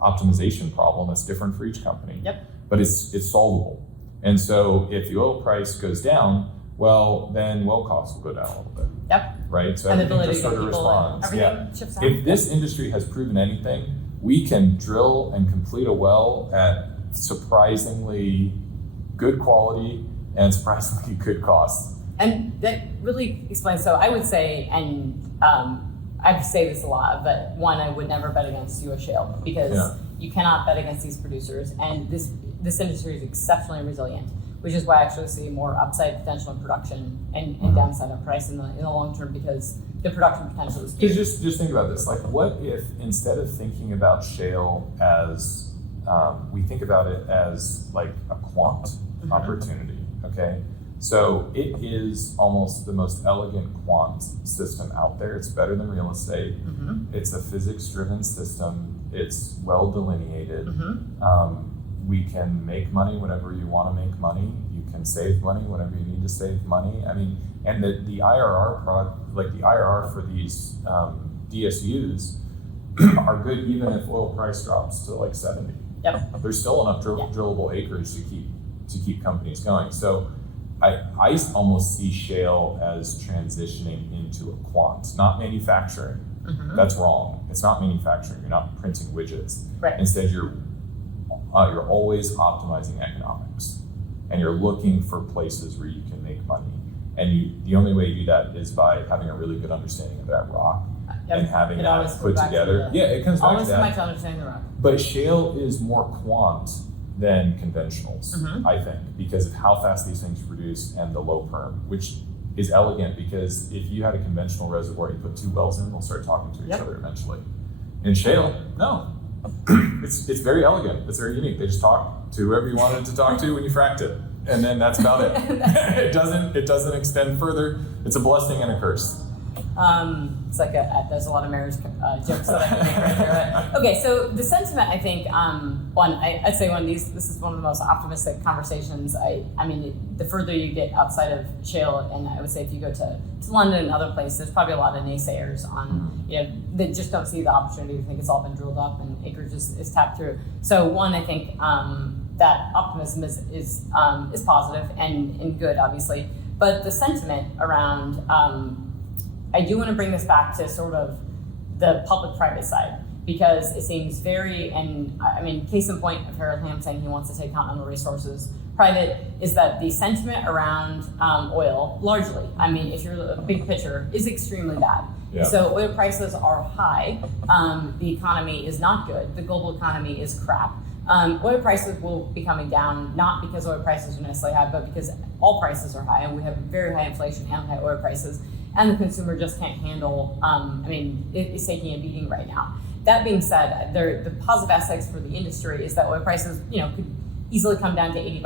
optimization problem that's different for each company. Yep. But it's solvable. And so if the oil price goes down, well, then well costs will go down a little bit. Yep. Right? So and everything just sort of responds. If this industry has proven anything, we can drill and complete a well at surprisingly good quality and surprisingly good costs. And that really explains, so I would say, and I say this a lot, but one, I would never bet against U.S. shale because you cannot bet against these producers, and this industry is exceptionally resilient, which is why I actually see more upside potential in production and downside on price in the long term because the production potential is huge. Just think about this, what if instead of thinking about shale as, we think about it as like a quant opportunity, okay? So it is almost the most elegant quant system out there. It's better than real estate. It's a physics-driven system. It's well delineated. We can make money whenever you want to make money. You can save money whenever you need to save money. I mean, and the IRR the IRR for these DSUs are good even if oil price drops to 70. Yep. There's still enough drillable acreage to keep companies going. So I almost see shale as transitioning into a quant, not manufacturing. That's wrong. It's not manufacturing. You're not printing widgets. Right. Instead, you're always optimizing economics, and you're looking for places where you can make money. And the only way you do that is by having a really good understanding of that rock and having that put together. It comes back to that. Almost back to understanding the rock. But shale is more quant than conventionals, I think, because of how fast these things produce and the low perm, which is elegant because if you had a conventional reservoir, you put 2 wells in, they'll start talking to each other eventually. In shale, no. It's very elegant. It's very unique. They just talk to whoever you wanted to talk to when you fracked it, and then that's about it. It doesn't extend further. It's a blessing and a curse. It's like there's a lot of marriage jokes that I can make right there. But, okay, so the sentiment, I think, I'd say this is one of the most optimistic conversations. I mean, the further you get outside of shale, and I would say if you go to London and other places, there's probably a lot of naysayers on, that just don't see the opportunity to think it's all been drilled up and acreage is tapped through. So one, I think that optimism is positive and good, obviously, but the sentiment around I do want to bring this back to sort of the public-private side because it seems case in point of Harold Hamm saying he wants to take continental resources private is that the sentiment around oil, largely, if you're a big picture, is extremely bad. Yeah. So oil prices are high. The economy is not good. The global economy is crap. Oil prices will be coming down, not because oil prices are necessarily high, but because all prices are high, and we have very high inflation and high oil prices, and the consumer just can't handle, it's taking a beating right now. That being said, the positive aspects for the industry is that oil prices, could easily come down to $80,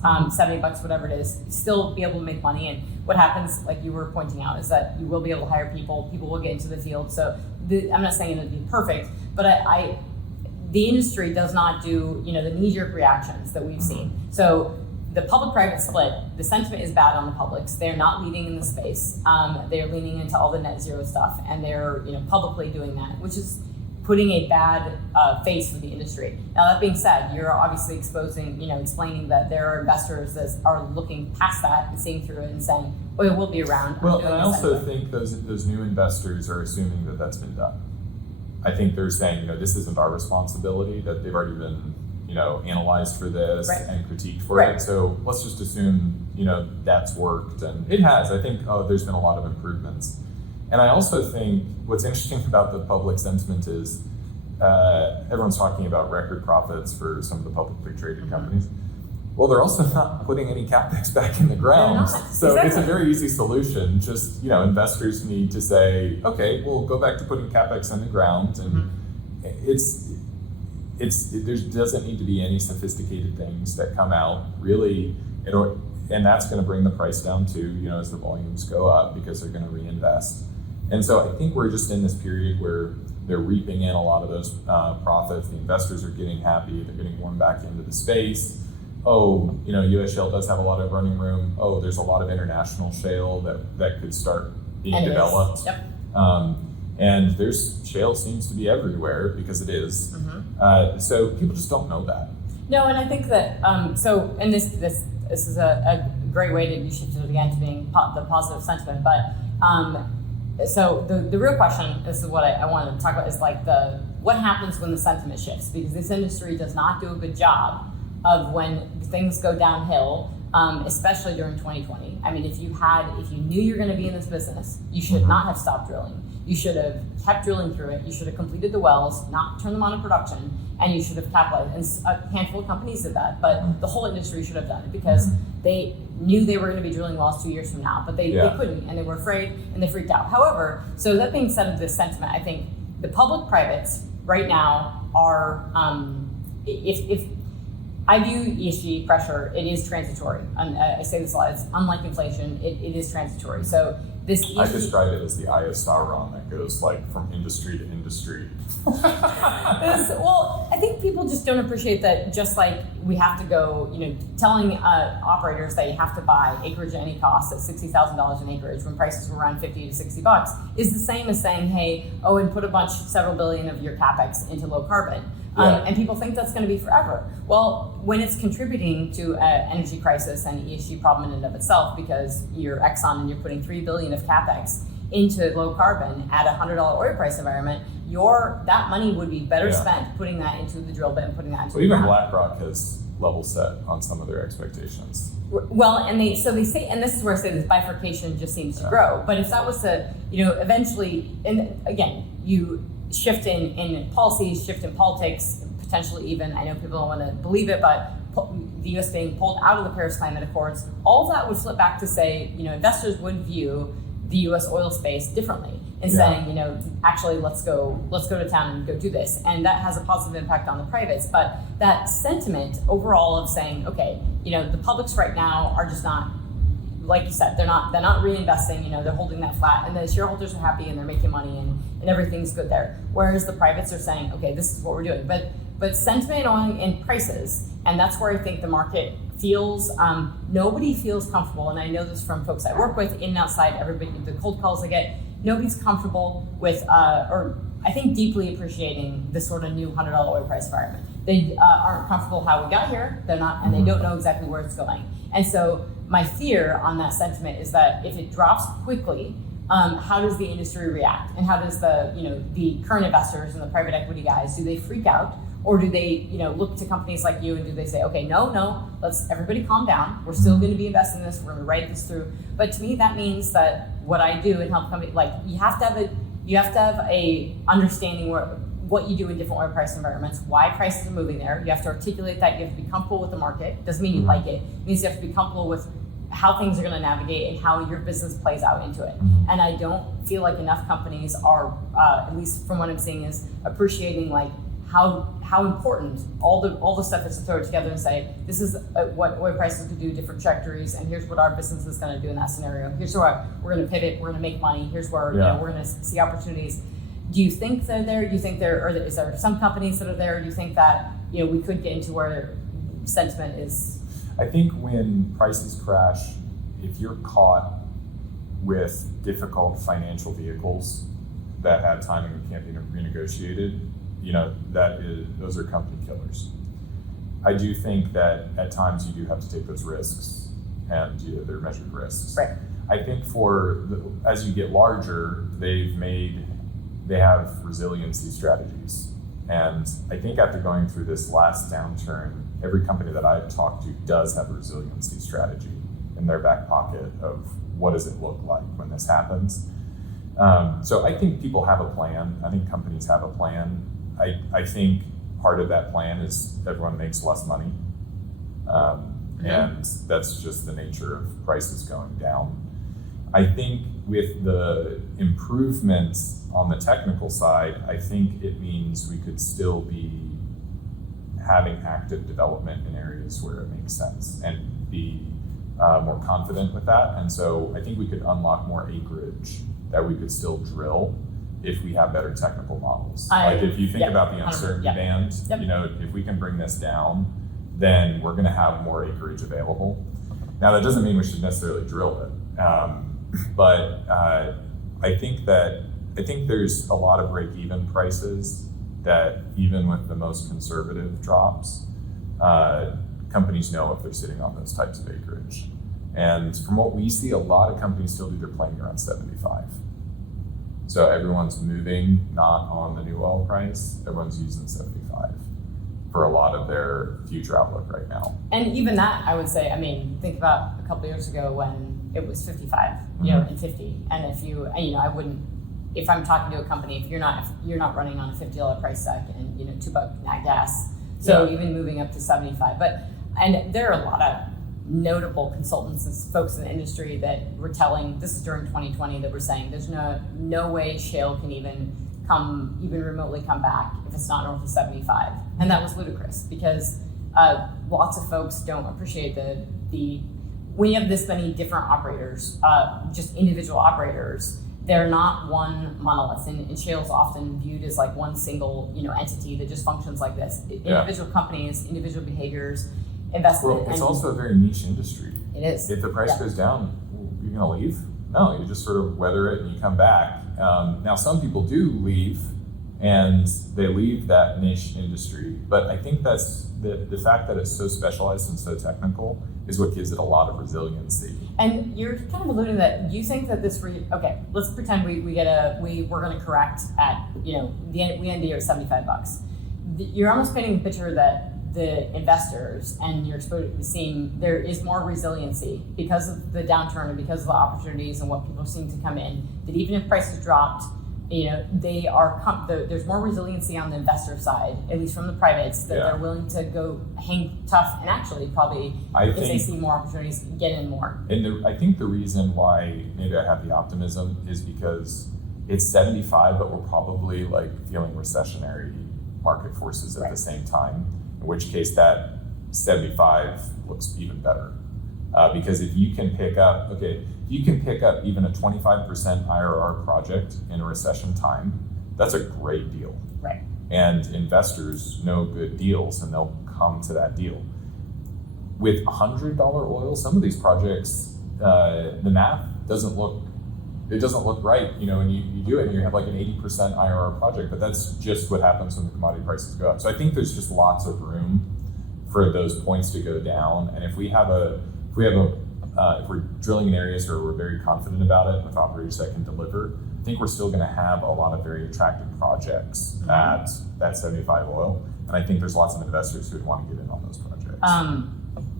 $70, whatever it is, still be able to make money. And what happens, like you were pointing out, is that you will be able to hire people will get into the field. So I'm not saying it'll be perfect, but the industry does not do, the knee-jerk reactions that we've seen. So the public-private split, the sentiment is bad on the publics. They're not leading in the space. They're leaning into all the net zero stuff, and they're, publicly doing that, which is putting a bad face for the industry. Now, that being said, you're obviously explaining that there are investors that are looking past that and seeing through it and saying, oil will be around. Well, and I also think those new investors are assuming that that's been done. I think they're saying, this isn't our responsibility, that they've already been, analyzed for this and critiqued for it. So let's just assume, that's worked, and it has. I think there's been a lot of improvements. And I also think what's interesting about the public sentiment is everyone's talking about record profits for some of the publicly traded companies. Well, they're also not putting any capex back in the ground. So It's a very easy solution. Just, investors need to say, okay, we'll go back to putting capex in the ground. And there doesn't need to be any sophisticated things that come out, really. And that's going to bring the price down too, as the volumes go up, because they're going to reinvest. And so I think we're just in this period where they're reaping in a lot of those profits. The investors are getting happy. They're getting warm back into the space. U.S. shale does have a lot of running room. There's a lot of international shale that could start being developed. Yep. And shale seems to be everywhere because it is. So people just don't know that. No, and I think that, this is a great way to shift it again to being the positive sentiment. But so the real question, this is what I wanted to talk about, is what happens when the sentiment shifts? Because this industry does not do a good job of when things go downhill, especially during 2020. I mean, if you knew you're going to be in this business, you should not have stopped drilling. You should have kept drilling through it. You should have completed the wells, not turned them on to production, and you should have capitalized. And a handful of companies did that, but the whole industry should have done it because they knew they were going to be drilling wells 2 years from now, but they couldn't, and they were afraid, and they freaked out. However, so that being said of this sentiment, I think the public-privates right now are, if I view ESG pressure, it is transitory. I say this a lot, it's unlike inflation, it is transitory. So this ESG, I describe it as the eye of Sauron that goes from industry to industry. Well, I think people just don't appreciate that. Just like we have to go, telling operators that you have to buy acreage at any cost at $60,000 an acreage when prices were around $50 to $60 is the same as saying, hey, and put several billion of your capex into low carbon. And people think that's going to be forever. Well, when it's contributing to an energy crisis and ESG problem in and of itself, because you're Exxon and you're putting $3 billion of capex into low carbon at $100 oil price environment, that money would be better spent putting that into the drill bit and putting that into even BlackRock has level set on some of their expectations. Well, and they say, and this is where I say this bifurcation just seems to grow. But if that was to, eventually, and again, you shift in policies, shift in politics, potentially even, I know people don't want to believe it, but the U.S. being pulled out of the Paris Climate Accords, all of that would flip back to say, investors would view the U.S. oil space differently and saying, actually, let's go to town and go do this. And that has a positive impact on the privates. But that sentiment overall of saying, okay, the publics right now are just not, like you said, they're not reinvesting, they're holding that flat, and the shareholders are happy and they're making money and everything's good there. Whereas the privates are saying, okay, this is what we're doing. But sentiment on prices, and that's where I think the market feels, nobody feels comfortable, and I know this from folks I work with, in and outside, everybody, the cold calls I get, nobody's comfortable with, or I think deeply appreciating this sort of new $100 oil price environment. They aren't comfortable how we got here, they're not, and they don't know exactly where it's going. And so my fear on that sentiment is that if it drops quickly, how does the industry react? And how does the current investors and the private equity guys, do they freak out? Or do they, look to companies like you and do they say, okay, no, let's everybody calm down. We're still going to be investing in this. We're going to write this through. But to me, that means that what I do and help companies, you have to have a understanding what you do in different oil price environments, why prices are moving there. You have to articulate that. You have to be comfortable with the market. Doesn't mean you like it. It means you have to be comfortable with how things are going to navigate and how your business plays out into it. And I don't feel like enough companies are, at least from what I'm seeing, is appreciating like how important all the stuff is to throw it together and say, this is what oil prices could do, different trajectories, and here's what our business is going to do in that scenario. Here's where we're going to pivot, we're going to make money, here's where we're going to see opportunities. Do you think they're there? Do you think is there some companies that are there? Do you think that we could get into where sentiment is? I think when prices crash, if you're caught with difficult financial vehicles that have timing and can't be renegotiated, those are company killers. I do think that at times you do have to take those risks, and they're measured risks. Right. I think as you get larger, they have resiliency strategies. And I think after going through this last downturn, every company that I've talked to does have a resiliency strategy in their back pocket of what does it look like when this happens. So I think people have a plan. I think companies have a plan. I think part of that plan is everyone makes less money. And that's just the nature of prices going down. I think with the improvements on the technical side, I think it means we could still be having active development in areas where it makes sense and be more confident with that. And so I think we could unlock more acreage that we could still drill if we have better technical models. Like if you think about the uncertainty band, if we can bring this down, then we're gonna have more acreage available. Now that doesn't mean we should necessarily drill it. But I think there's a lot of break-even prices that even with the most conservative drops, companies know if they're sitting on those types of acreage. And from what we see, a lot of companies still do their planning around 75. So everyone's moving not on the new oil price, everyone's using 75 for a lot of their future outlook right now. And even that, I would say, think about a couple of years ago when it was 55, and 50. And I wouldn't, if I'm talking to a company, if you're not running on a $50 price tag and $2 nat gas, so even moving up to 75. And there are a lot of notable consultants and folks in the industry that were telling, this is during 2020, that were saying there's no way shale can even remotely come back if it's not north of 75. And that was ludicrous because lots of folks don't appreciate the when you have this many different operators, just individual operators, they're not one monolith, and shale is often viewed as like one single entity that just functions like this. Individual companies, individual behaviors, investment. Well, it's also a very niche industry. It is. If the price goes down, you're going to leave? No, you just sort of weather it and you come back. Now, some people do leave, and they leave that niche industry. But I think that's the fact that it's so specialized and so technical is what gives it a lot of resiliency. And you're kind of alluding that you think that this, okay, let's pretend we're going to correct at, we end the year at $75. You're almost painting the picture that the investors and your exposure seeing there is more resiliency because of the downturn and because of the opportunities and what people seem to come in, that even if prices dropped, there's more resiliency on the investor side, at least from the privates, that they're willing to go hang tough and actually probably, if they see more opportunities, get in more. And I think the reason why maybe I have the optimism is because it's 75, but we're probably feeling recessionary market forces at the same time, in which case that 75 looks even better. Because if you can pick up even a 25% IRR project in a recession time, that's a great deal. Right. And investors know good deals and they'll come to that deal. With $100 oil, some of these projects, the math doesn't look right, and you do it and you have like an 80% IRR project, but that's just what happens when the commodity prices go up. So I think there's just lots of room for those points to go down. And if we're drilling in areas where we're very confident about it with operators that can deliver, I think we're still going to have a lot of very attractive projects at that 75 oil. And I think there's lots of investors who would want to get in on those projects.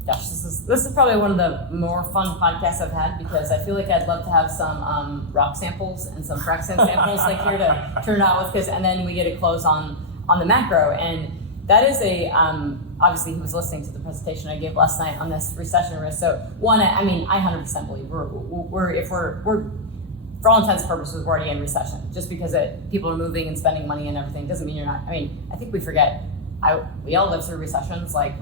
Gosh, this is probably one of the more fun podcasts I've had, because I feel like I'd love to have some rock samples and some frac sand samples like here to turn it out with, and then we get to close on the macro. And that is obviously he was listening to the presentation I gave last night on this recession risk. So one, I 100% believe we're for all intents and purposes, we're already in recession. Just because people are moving and spending money and everything doesn't mean you're not. I think we forget. We all live through recessions. Like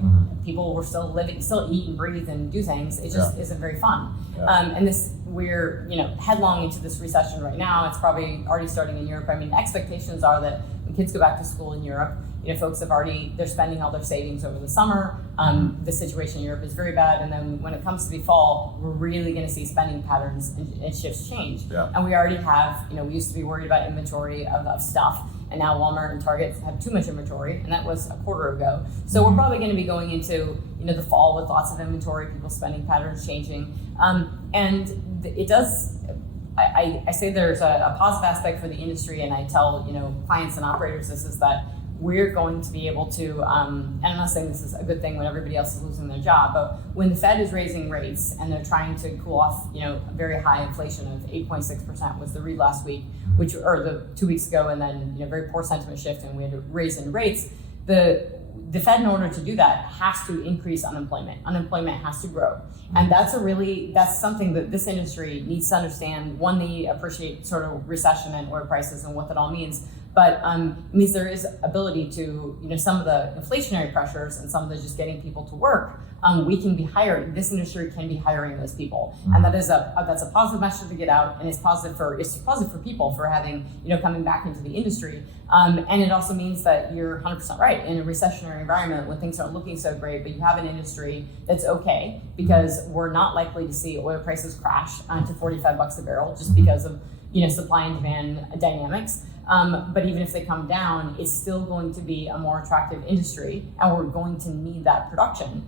people were still eat and breathe and do things. It just isn't very fun. Yeah. And we're headlong into this recession right now. It's probably already starting in Europe. Expectations are that when kids go back to school in Europe, folks they're spending all their savings over the summer. The situation in Europe is very bad. And then when it comes to the fall, we're really going to see spending patterns and shifts change. Yeah. And we already have, we used to be worried about inventory of stuff. And now Walmart and Target have too much inventory, and that was a quarter ago. So we're probably going to be going into the fall with lots of inventory, people's spending patterns changing, and it does. I say there's a positive aspect for the industry, and I tell clients and operators this is that we're going to be able to, and I'm not saying this is a good thing when everybody else is losing their job, but when the Fed is raising rates and they're trying to cool off, very high inflation of 8.6% was the read last week, or the 2 weeks ago, and then very poor sentiment shift, and we had to raise in rates. The Fed, in order to do that, has to increase unemployment. Unemployment has to grow. And that's something that this industry needs to understand. One, they appreciate sort of recession and oil prices and what that all means. But it means there is ability to, some of the inflationary pressures and some of the just getting people to work. We can be hiring. This industry can be hiring those people, and that's a positive message to get out, and it's positive for people for having coming back into the industry. And it also means that you're 100% right in a recessionary environment when things aren't looking so great, but you have an industry that's okay because we're not likely to see oil prices crash to $45 a barrel just because of supply and demand dynamics. But even if they come down, it's still going to be a more attractive industry, and we're going to need that production.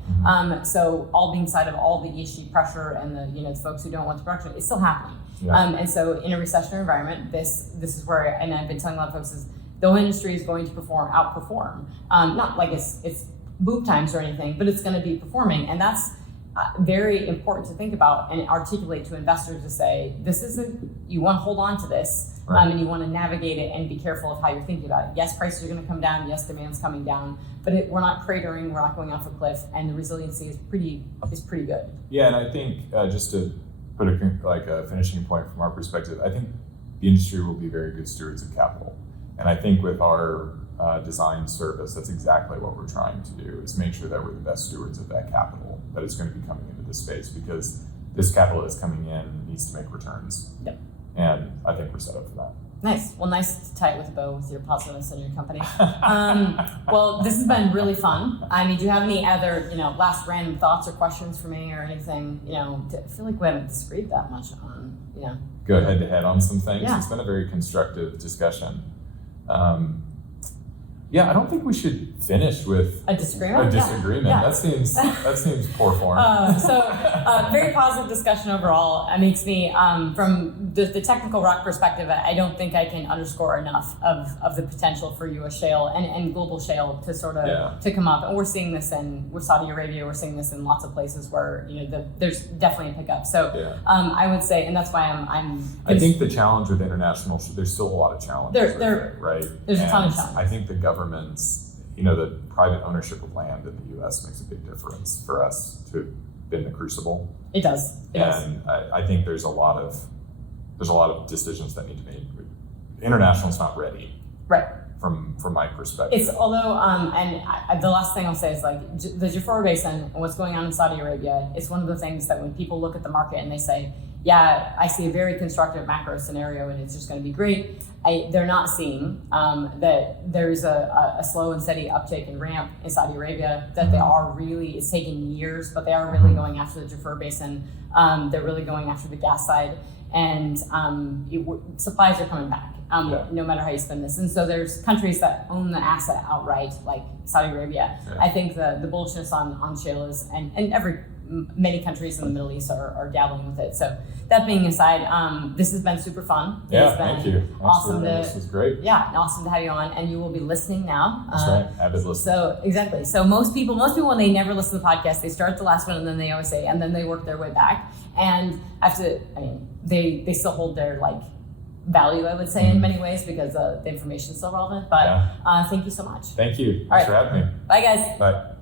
So all being side of all the ESG pressure and the folks who don't want the production, it's still happening. Yeah. And so in a recessionary environment, this is where, and I've been telling a lot of folks, is the oil industry is going to outperform. Not like it's boob times or anything, but it's going to be performing, and that's very important to think about and articulate to investors to say, you want to hold on to this. Right. And you want to navigate it and be careful of how you're thinking about it. Yes, prices are going to come down. Yes, demand's coming down, but we're not cratering. We're not going off a cliff, and the resiliency is pretty good. Yeah, and I think just to put a finishing point from our perspective, I think the industry will be very good stewards of capital, and I think with our design service, that's exactly what we're trying to do: is make sure that we're the best stewards of that capital that is going to be coming into this space, because this capital that's coming in needs to make returns. Yep. And I think we're set up for that. Nice. Well, nice to tie it with a bow with your positiveness in your company. Well, this has been really fun. Do you have any other, last random thoughts or questions for me or anything? I feel like we haven't disagreed that much on, Go head to head on some things. Yeah. It's been a very constructive discussion. Yeah, I don't think we should finish with a disagreement. Yeah. That seems poor form. Very positive discussion overall. It makes me, from the technical rock perspective, I don't think I can underscore enough of the potential for U.S. shale and global shale to sort of to come up. And we're seeing this with Saudi Arabia. We're seeing this in lots of places where there's definitely a pickup. So I would say, and that's why I think the challenge with international, there's still a lot of challenges. Right? There's a ton of challenges. I think the government's, the private ownership of land in the U.S. makes a big difference for us to have been the crucible. It does. I think there's a lot of decisions that need to be made. International's not ready. Right. From my perspective. It's the last thing I'll say is the Jafurah Basin and what's going on in Saudi Arabia. It's one of the things that when people look at the market and they say, yeah, I see a very constructive macro scenario and it's just going to be great. They're not seeing that there's a slow and steady uptake and ramp in Saudi Arabia, that they are really, it's taken years, but they are really going after the Jafurah Basin. They're really going after the gas side, and supplies are coming back, no matter how you spin this. And so there's countries that own the asset outright, like Saudi Arabia. Yeah. I think the bullishness on shale is, and every many countries in the Middle East are dabbling with it. So that being aside, this has been super fun. Yeah, it's been thank you. Awesome. This was great. Yeah, awesome to have you on, and you will be listening now. That's right, avid listener. So exactly. So most people when they never listen to the podcast, they start the last one and then they always say, and then they work their way back. And they still hold their value, I would say, in many ways, because the information is still relevant. But thank you so much. Thank you. All Thanks for having me. Bye, guys. Bye.